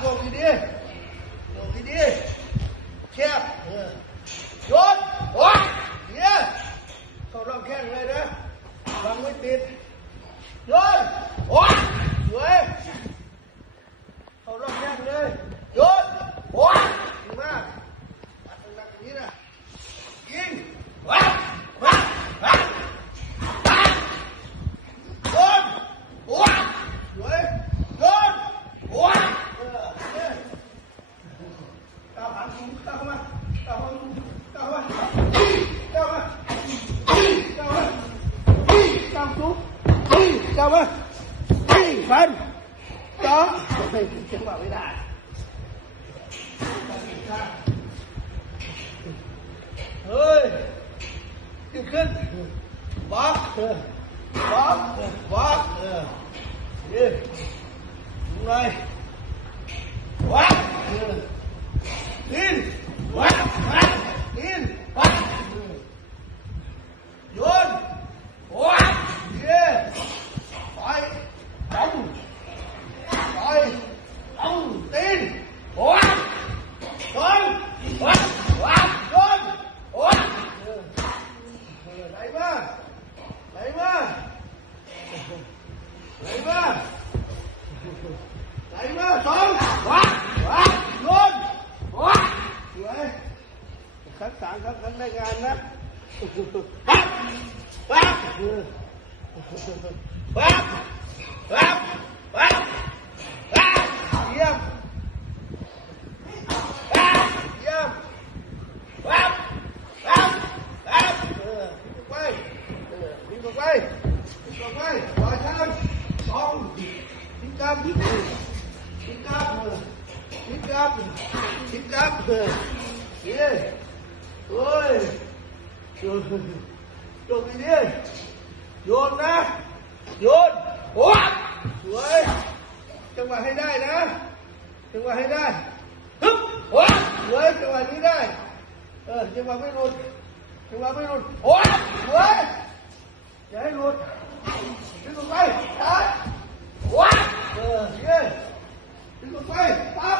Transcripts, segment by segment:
โยกดีๆโยกดีๆแคบโยนโอ้ยเนี่ยเข้าร่องแข้งเลยนะวางไม่ติดโยนโอ้ยสวยเข้าร่องแข้งเลยโยนโอ้ยดีมากอัดหนักอย่างนี้นะยิงว้าวว้าวว้าวโยนโอ้ยสวยโยนโอ้ยก้าวขาสูงก้าวมาก้าวมาก้าวมาก้าวมาก้าวมาก้าวสูงก้าวมาพันต่อจังหวะไม่ได้เฮ้ยขึ้นบล็อกบล็อกบล็อกยืนไงวัดยืนวัดยืนวัดโยนวัดยืนไปเอาไปเอาตีนวัดโยนวัดวัดโยนวัดไหลมาไหลมาไหลมาไหลมาสองวัดวัดโยนวัดสวยครั้งสามครับครั้งได้งานนะวัดวัดวัดวัดวัดวัดเยี่ยมวัดเยี่ยมวัดวัดวัดไปวิ่งไปวิ่งไปปล่อยทางสองทิ้งกลับทิ้งกลับทิ้งกลับทิ้งกลับเฮ้ยโอ้ยโยนโยนไปดิโยนนะโยนโอ้ยสวยจังหวะให้ได้นะจังหวะให้ได้ฮึบโอ้ยสวยจังหวะนี้ได้จังหวะไม่หลุดจังหวะไม่หลุดโอ้ยสวยอย่าให้หลุดดึงลงไปตัดโอ้ยเย้ดึงลงไปปั๊บ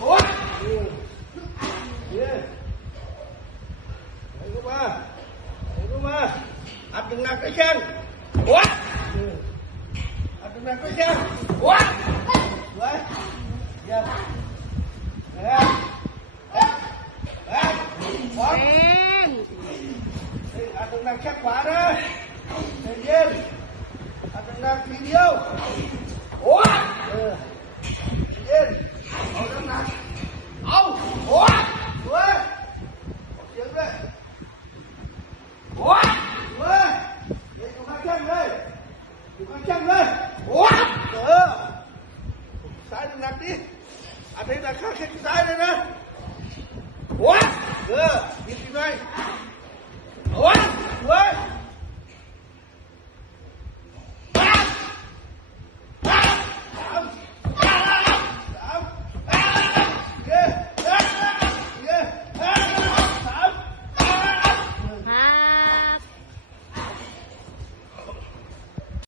โอ้ยเย้ให้เข้ามาให้เข้ามาอัดหนักๆไปแข้งโอ้ยอัดหนักๆไปแข้งโอ้ยสวยเยี่ยมอัดหนักๆแข้งขวานะเย็นอัดหนักๆทีเดียวโอ้ยเย็นเอาหนักๆเอาโอ้ยสวยเสียงเลยโอ้ยสวยอยู่ข้างแข้งเลยอยู่ข้างแข้งเลยโอ้ยซ้ายหนักดิอัดให้หนักข้างแข้งซ้ายเลยนะโอ้ย